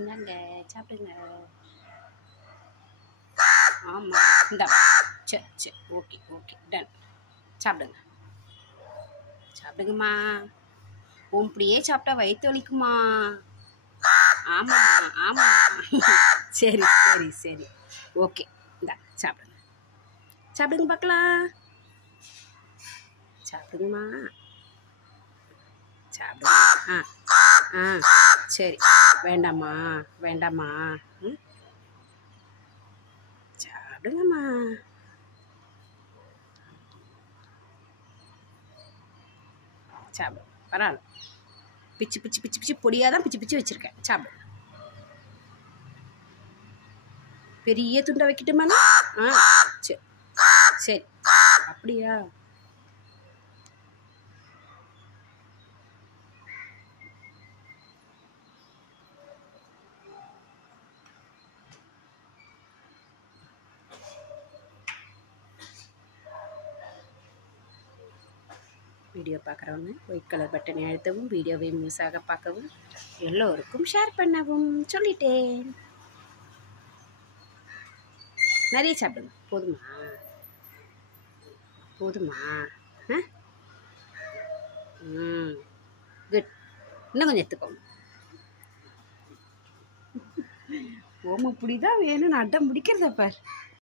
இந்தாங்க சாப்பிடுங்க. ஆமாம் இந்தா. சரி சரி ஓகே ஓகே டன். சாப்பிடுங்க சாப்பிடுங்கம்மா. இப்படியே சாப்பிட்டா வயிற்று வலிக்குமா? ஆமாம்மா ஆமாம்மா. சரி சரி சரி ஓகே இந்தா சாப்பிடுங்க சாப்பிடுங்க பார்க்கலாம். சாப்பிடுங்கம்மா சாப்பிடுங்க. ஆ சரி வேண்டாம்மா வேண்டாம்மா. ம் சாப்பிடுங்கம்மா. சாப்பிடு பரவாயில்ல. பிச்சு பிச்சு பிச்சு பிச்சு பொடியாக தான் பிச்சு பிச்சு வச்சுருக்கேன். சாப்பிடு. பெரிய துண்டை வைக்கட்டுமா? சரி சரி அப்படியா? வீடியோ பார்க்குறவங்க ஒயிட் கலர் பட்டனை அழுத்தவும், வீடியோவை முழுசாக பார்க்கவும், எல்லோருக்கும் ஷேர் பண்ணவும் சொல்லிட்டேன். நிறைய சாப்பிடுங்க. போதுமா போதுமா? குட். இன்னும் கொஞ்சம் எடுத்துக்கோங்க. ஓம இப்படி தான் வேணும்னு அடம் பிடிக்கிறத பார்.